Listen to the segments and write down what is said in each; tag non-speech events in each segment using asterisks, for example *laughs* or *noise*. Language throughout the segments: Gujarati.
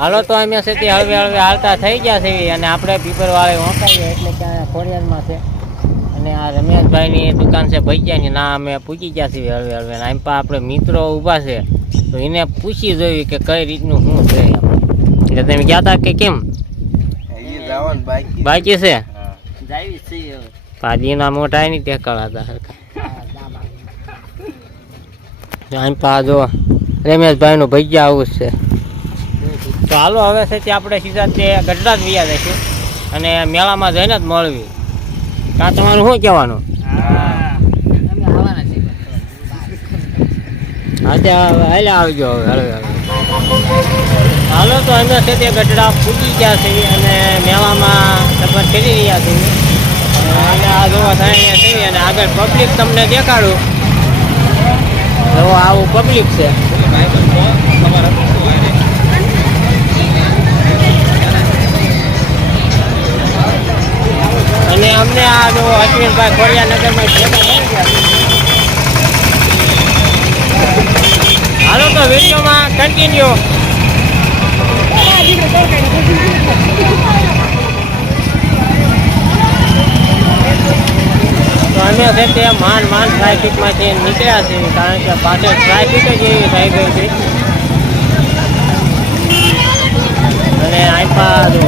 હાલો તો અમે સેથી હળવે હળવે હાલતા થઈ ગયા છે અને આપણે પીપર વાળે વોંકાઈએ એટલે કે આ ખોડિયારમાં છે. અને આ રમેશભાઈની દુકાન છે ભૈયાની ના અમે પૂછી ગયા છીએ હળવે હળવે. ને આમ પણ આપણે મિત્રો ઊભા છે તો એને પૂછી જોયું કે કઈ રીતનું શું છે એટલે તમે ગયા હતા કે કેમ? બાકી. છે? ભાજીના મોટા નહીં તે કળા હતા હરખા. આમ પા જો રમેશભાઈનું ભૈયા આવું જ છે. તો હાલો, હવે છે તે આપણે સીધા તે ગઢડા જ વ્યા જઈશું. અને મેળામાં જઈને જ મળવી. કાં તમારું શું કહેવાનું? હાલે, આવજો હવે હળવે હાલો. તો અમે છે તે ગઢડા ફૂટી ગયા છે અને મેળામાં સફર કરી રહ્યા છીએ. અને આ જોવા થાય છીએ અને આગળ પબ્લિક તમને દેખાડું. તો આવું પબ્લિક છે. અમને આ જો અશ્વિનભાઈ ખોડિયાનગરમાં ભેગા મળી ગયા હાલો તો વિડીયોમાં કન્ટિન્યુ અમે છે તે માન માન ટ્રાફિકમાંથી નીકળ્યા છીએ, કારણ કે પાછળ ટ્રાફિક જ એવી થઈ ગઈ છે અને આઈપા જો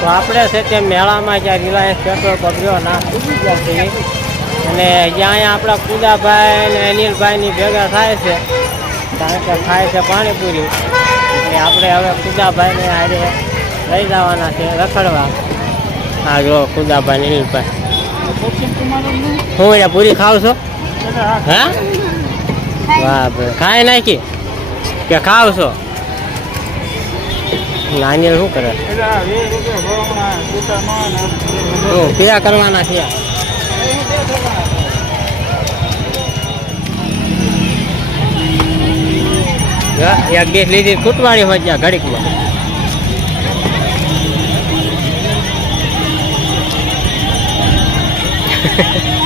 તો આપણે છે તે મેળામાં જ્યાં રિલાયન્સ પેટ્રોલ પકડ્યો ના પૂજી ગયા છીએ અને જ્યાં આપણા પૂજાભાઈ અને અનિલભાઈની ભેગા થાય છે, કારણ કે ખાય છે પાણીપુરી. એટલે આપણે હવે પૂજાભાઈને આજે લઈ જવાના છે રખડવા. હા જો પૂજાભાઈ નીલભાઈ હું અહીંયા પૂરી ખાવ છો? હા? વાહ ખાય નાખી? કે ખાવ છો? નાની શું કરે? પીડા કરવાના છે? એક ડીશ લીધી તૂટવાળી હોય ત્યાં ઘડીકમાં Ha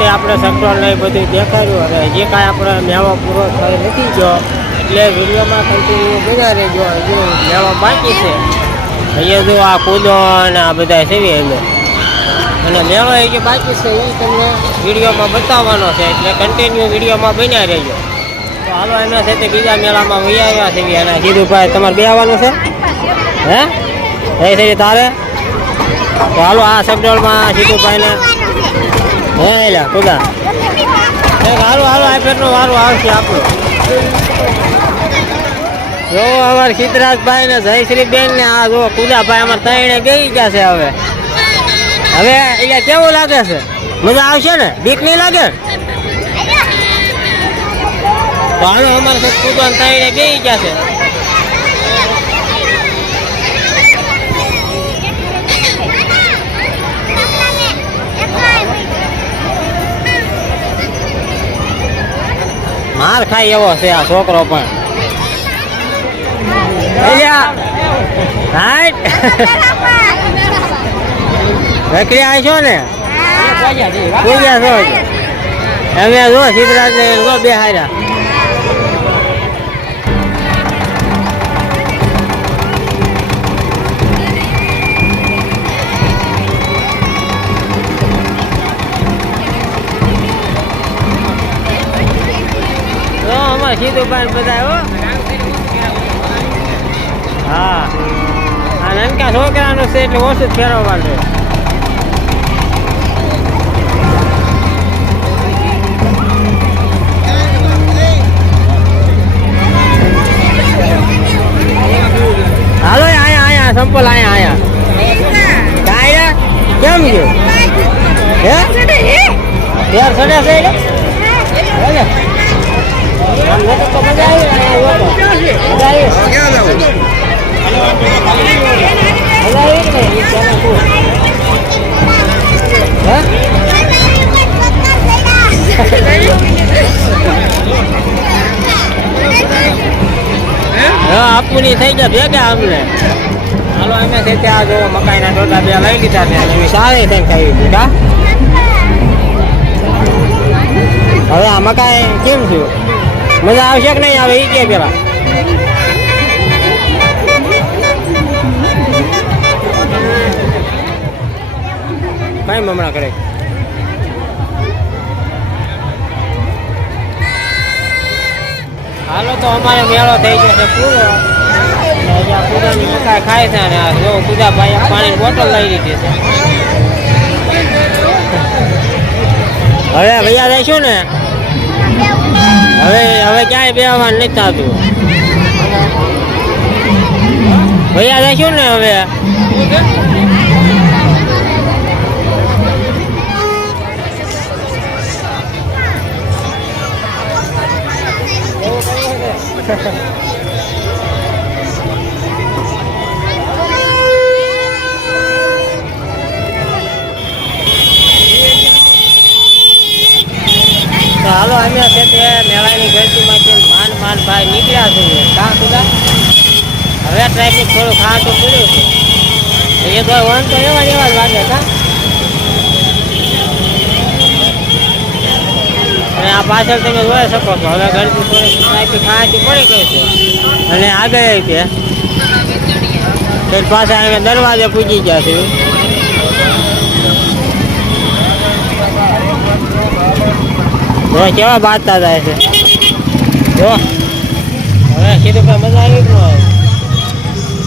તે આપણે સકડોળ એ બધું દેખાડ્યું. અને જે કાંઈ આપણે મેળો પૂરો થઈ નથી જો એટલે વિડીયોમાં કન્ટિન્યુ બન્યા રહેજો. હજુ મેળો બાકી છે. અહીંયા જો આ કૂદો અને આ બધા સેવી અમે અને મેળો એ જે બાકી છે એ તમને વિડીયોમાં બતાવવાનો છે. એટલે કન્ટિન્યુ વિડીયોમાં બન્યા રહેજો. તો હાલો, એના સાથે બીજા મેળામાં વહી આવ્યા છે અને કીધુભાઈ, તમારે બે આવવાનું છે? હે? એ તારે? તો હાલો, આ સગડોળમાં સીધુભાઈને હે એલા ખુદા એ હારું હાલો, આ પેટનો વારો આવશે આપણો. જો અમારે સિદ્ધરાજભાઈ ને જયશ્રી બેન ને આ જો કુદાભાઈ અમારે ત્રણે ગઈ ગયા છે હવે. હવે એટલે કેવું લાગે છે? મજા આવશે ને? બીક નહીં લાગે? તો અમારે ત્રણે ગઈ ગયા છે. માર ખાય એવો છે આ છોકરો પણ. રખડી આવશો ને? કોઈ છો? અમે જો સિદ્ધરાજ ને જો બે હાર્યા. જો તો પણ બધા હો. હા. આ નાનકા છોકરાનો છે એટલે ઓછું જ ફેરવવાનું છે હાલો આયા આયા સંપલ આયા આયા કેમ ગયું? હે? યાર સડે છે એટલે? આપુની થઈ ગયા, ભેગા અમને. હાલો, અમે છે ત્યાં જો મકાઈના ટોટા બે લઈ લીધા છે સારી થઈ ખાઈ દીધા હવે આ મકાઈ કેમ થયું? મજા આવશે કે નહીં આવે? એ કે પેલા. કઈ મમણા કરે? હાલો તો અમારે મેળો થઈ છે પૂરો. પૂરાની મકાઈ ખાય છે અને આ જો કુદાભાઈ પાણીની બોટલ લઈ લીધી છે. હવે ભૈયા જઈશું ને? હવે હવે ક્યાંય બેવાનું નથી થતું. ભૈયા જઈશું ને હવે? ટ્રાફિક થોડું ખાતું પડ્યું છે. એ તો વન તો એવા ને એવા જ લાગે હતા અને આ પાછળ તમે જોઈ શકો છો, હવે ઘરથી થોડી ટ્રાફિક ખાતી પડી ગઈ છે. અને આગળ તે પાછા અમે દરવાજે પૂજી ગયા છે. જો, કેવા બાંધતા જાય છે. જો. હવે કીધું કે મજા આવી જ ન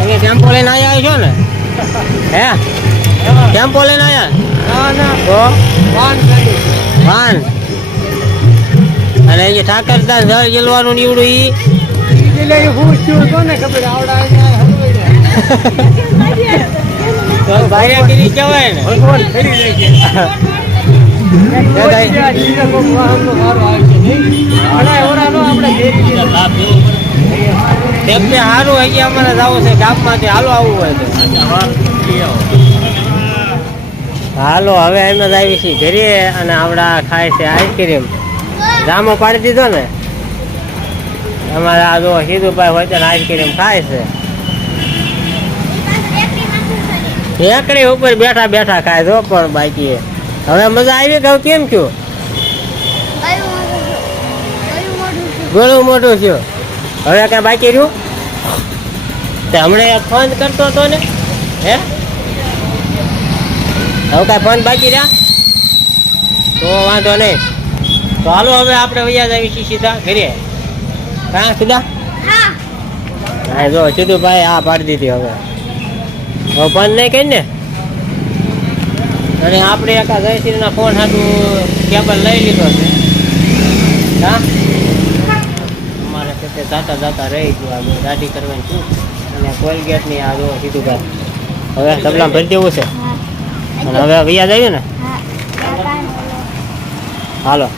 તમે ટેમ્પો લઈને આવ્યા છો ને? હે? ટેમ્પો લઈને આવ્યા વાન અને જે ઠાકરદાસ ઘર ગેલવાનું નીવડું ઈ? ભાઈરાગીરી કહેવાય ને. તેમ સારું સારું હજી અમારે જવું છે ગામમાંથી હાલો આવવું હોય તો. હાલો હવે અમે જ આવી છીએ ઘરે અને આવડા ખાય છે આઈસ્ક્રીમ. જામો પાડી દીધો ને? અમારે આ જો સીધુભાઈ હોય તો આઈસ્ક્રીમ ખાય છે. એકડી ઉપર બેઠા બેઠા ખાય જો પણ બાકી હવે મજા આવી ગયું કેમ થયું? ઘણું મોટું થયું. હવે કઈ બાકી રહ્યું? તે હમણાં ફોન કરતો હતો ને? હે? હવે કાંઈ ફોન બાકી રહ્યા? તો વાંધો નહીં. તો હાલો હવે આપણે વૈયા આવી છીએ સીધા ઘરે. કાં સીધા? હા. જો સીધું ભાઈ આ પાડી દીધી હવે. હવે ફોન નહીં કરી ને અને આપણે એક આ જયશ્રીના ફોન હાટું કેબલ લઈ લીધો છે. હા? જાતા જાતા રહી ગયું આ દાઢી કરવાની શું? અને કોલગેટની આ જો સીધું ભાઈ હવે તબલા ભરી દેવું છે? અને હવે વૈયા જઈએ ને? હાલો.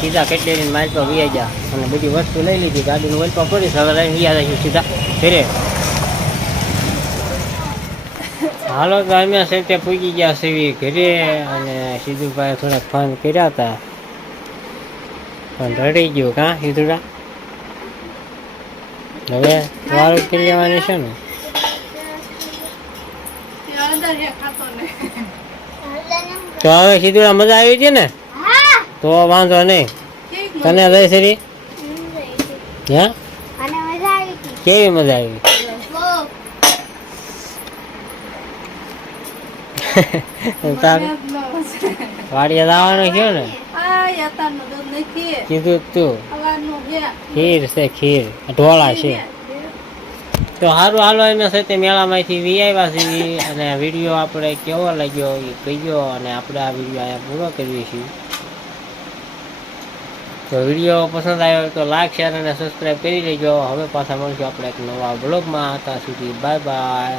સીધા કેટલી માઇલ પર વૈયા ગયા અને બધી વસ્તુ લઈ લીધી. ગાડીનું ઓઇલ પર પડી હવે વૈયા જઈશું સીધા. ફેરે. હાલો તો અમે સાથે પૂગી ગયા સેવી ઘરે અને સીધુભાઈ થોડાક ફોન કર્યા હતા. રડી ગયું કાં સીધુડા હવે વાળું કરી લેવાની છે ને? તો હવે સીધુડા મજા આવી છે ને? તો વાંધો નહીં. તને લઈ સરી હે? કેવી મજા આવી? *laughs* વાડીએ લાવવાનો છે ને? કીધું તું. ખીર છે ખીર. ઢોળા છે. તો સારું હાલો અમે સાથે મેળામાંથી વી આવ્યા છીએ અને વીડિયો આપણે કેવો લાગ્યો એ કહીજો અને આપણે આ વીડિયો અહીંયા પૂરો કરીએ છીએ. તો વીડિયો પસંદ આવ્યો તો લાઈક શેર અને સબસ્ક્રાઈબ કરી લેજો. હવે પાછા મળશું આપણે એક નવા બ્લોગમાં. હતા સુધી બાય બાય.